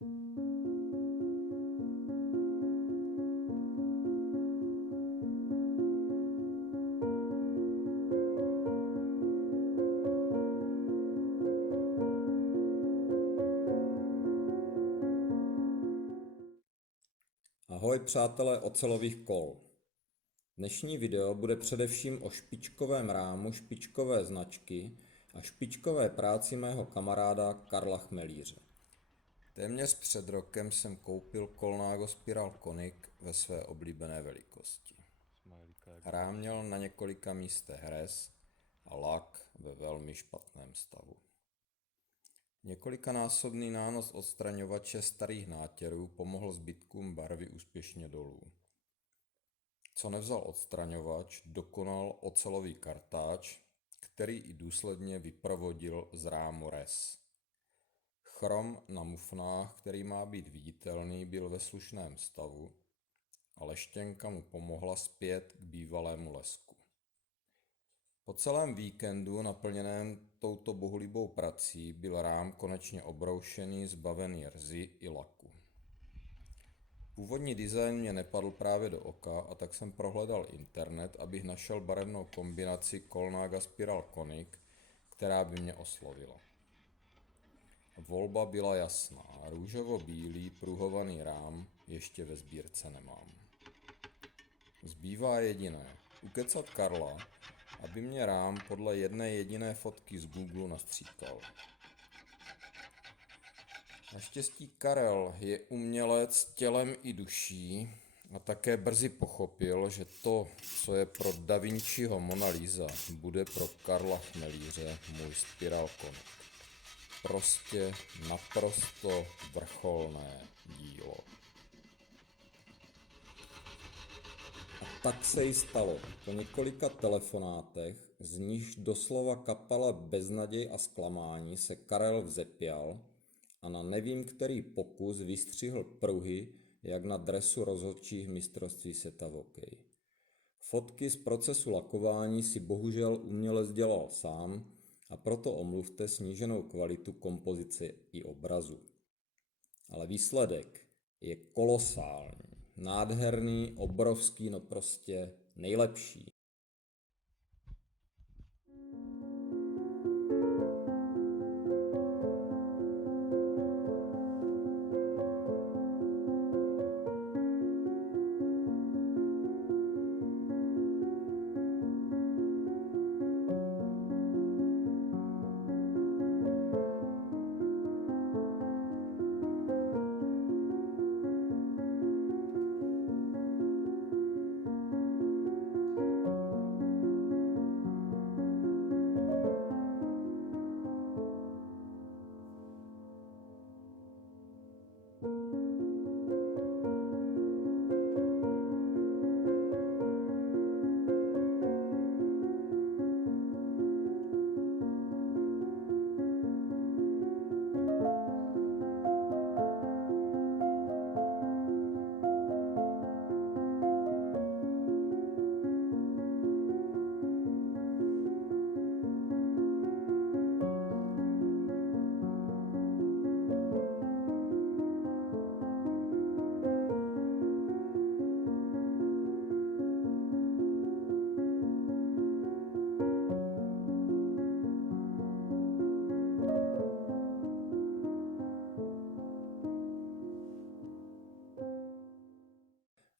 Ahoj přátelé ocelových kol. Dnešní video bude především o špičkovém rámu špičkové značky a špičkové práci mého kamaráda Karla Chmelíře. Téměř před rokem jsem koupil Colnago Spiral Conic ve své oblíbené velikosti. Rám měl na několika místech rez a lak ve velmi špatném stavu. Několikanásobný nános odstraňovače starých nátěrů pomohl zbytkům barvy úspěšně dolů. Co nevzal odstraňovač, dokonal ocelový kartáč, který i důsledně vyprovodil z rámu rez. Chrom na mufnách, který má být viditelný, byl ve slušném stavu a leštěnka mu pomohla zpět k bývalému lesku. Po celém víkendu naplněném touto bohulibou prací byl rám konečně obroušený, zbavený rzy i laku. Původní design mě nepadl právě do oka a tak jsem prohledal internet, abych našel barevnou kombinaci Colnago Spiral Conic, která by mě oslovila. Volba byla jasná, růžovo-bílý pruhovaný rám ještě ve sbírce nemám. Zbývá jediné, ukecat Karla, aby mě rám podle jedné jediné fotky z Google nastříkal. Naštěstí Karel je umělec tělem i duší a také brzy pochopil, že to, co je pro Da Vinciho Mona Lisa, bude pro Karla Chmelíře můj Spiral Conic. Prostě naprosto vrcholné dílo. A tak se jí stalo. Po několika telefonátech, z nichž doslova kapala beznaděj a zklamání, se Karel vzepěl a na nevím který pokus vystřihl pruhy, jak na dresu rozhodčích mistrovství světa v hokeji. Fotky z procesu lakování si bohužel umělec dělal sám a proto omluvte sníženou kvalitu kompozice i obrazu. Ale výsledek je kolosální, nádherný, obrovský, no prostě nejlepší.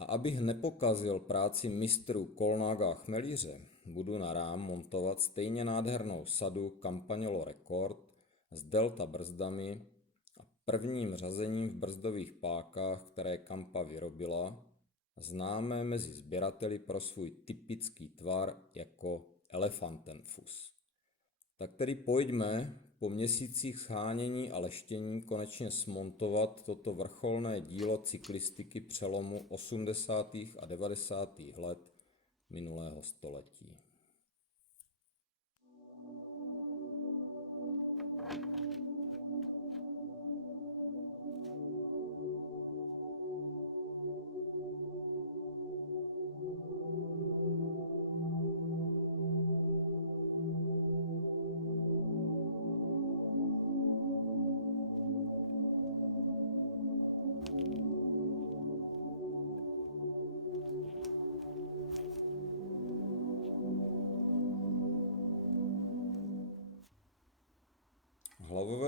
A abych nepokazil práci mistrů Colnaga a Chmelíře, budu na rám montovat stejně nádhernou sadu Campagnolo Record s delta brzdami a prvním řazením v brzdových pákách, které Campa vyrobila, známé mezi sběrateli pro svůj typický tvar jako elefantenfus. Tak tedy pojďme po měsících shánění a leštění konečně smontovat toto vrcholné dílo cyklistiky přelomu 80. a 90. let minulého století.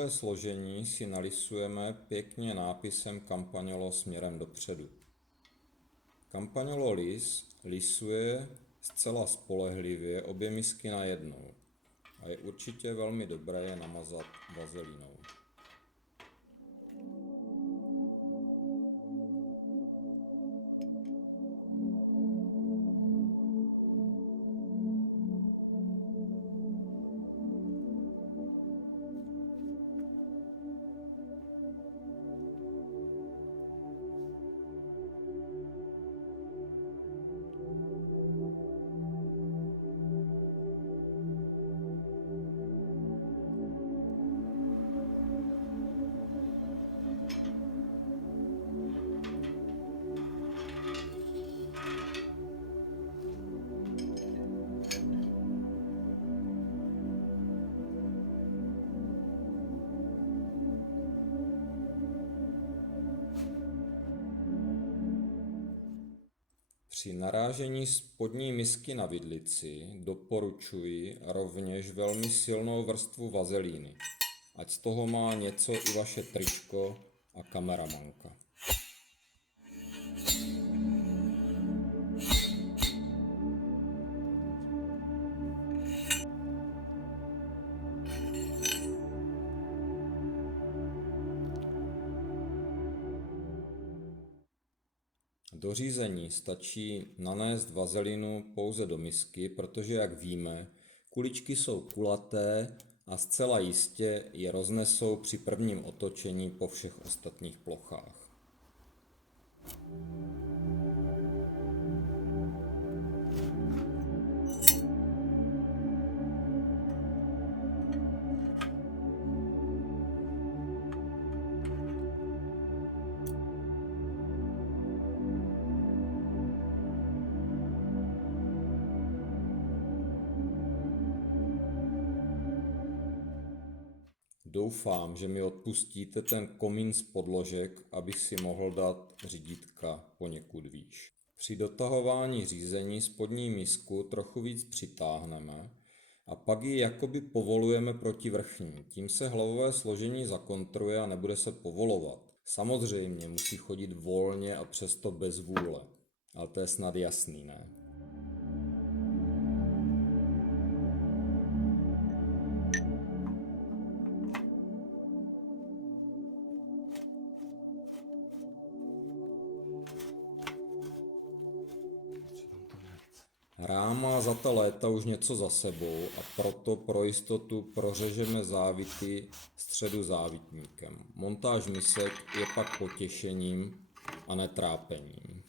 hlavové složení si nalisujeme pěkně nápisem Campagnolo směrem dopředu. Campagnolo lis lisuje zcela spolehlivě obě misky najednou a je určitě velmi dobré je namazat vazelínou. Při narážení spodní misky na vidlici doporučuji rovněž velmi silnou vrstvu vazelíny, ať z toho má něco i vaše tričko a kameramanka. Do řízení stačí nanést vazelinu pouze do misky, protože, jak víme, kuličky jsou kulaté a zcela jistě je roznesou při prvním otočení po všech ostatních plochách. Doufám, že mi odpustíte ten komín z podložek, abych si mohl dát řídítka poněkud výš. Při dotahování řízení spodní misku trochu víc přitáhneme a pak ji jakoby povolujeme proti vrchní. Tím se hlavové složení zakontruje a nebude se povolovat. Samozřejmě musí chodit volně a přesto bez vůle, ale to je snad jasný, ne? Rám má za ta léta už něco za sebou a proto pro jistotu prořežeme závity středu závitníkem. Montáž misek je pak potěšením a ne trápením.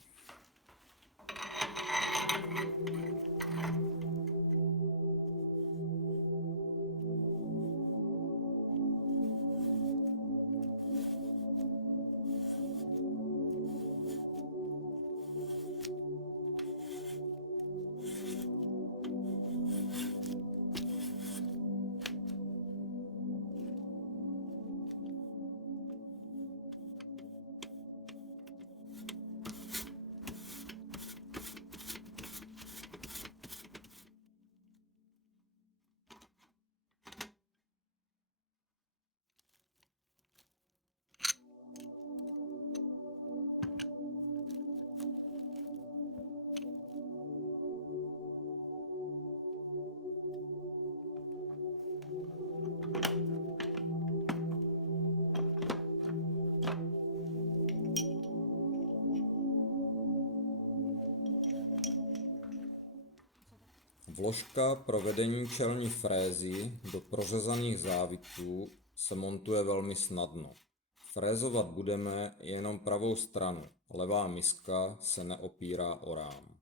Vložka pro vedení čelní frézy do prořezaných závitů se montuje velmi snadno. Frézovat budeme jenom pravou stranu, levá miska se neopírá o rám.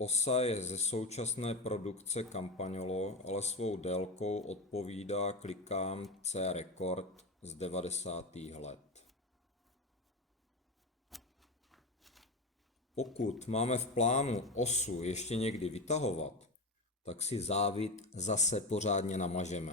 Osa je ze současné produkce Campagnolo, ale svou délkou odpovídá klikám C Record z 90. let. Pokud máme v plánu osu ještě někdy vytahovat, tak si závit zase pořádně namažeme.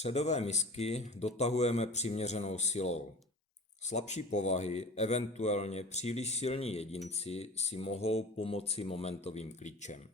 Středové misky dotahujeme přiměřenou silou. Slabší povahy, eventuálně příliš silní jedinci, si mohou pomoci momentovým klíčem.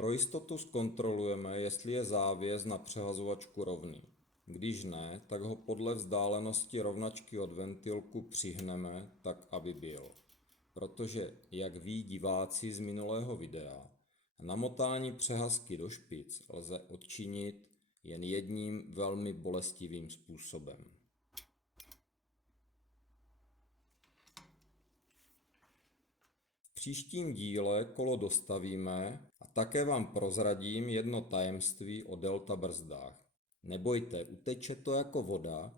Pro jistotu zkontrolujeme, jestli je závěs na přehazovačku rovný. Když ne, tak ho podle vzdálenosti rovnačky od ventilku přihneme tak, aby byl. Protože, jak ví diváci z minulého videa, namotání přehazky do špic lze odčinit jen jedním velmi bolestivým způsobem. V příštím díle kolo dostavíme a také vám prozradím jedno tajemství o delta brzdách. Nebojte, uteče to jako voda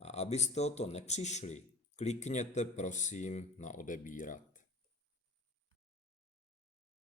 a abyste o to nepřišli, klikněte prosím na odebírat.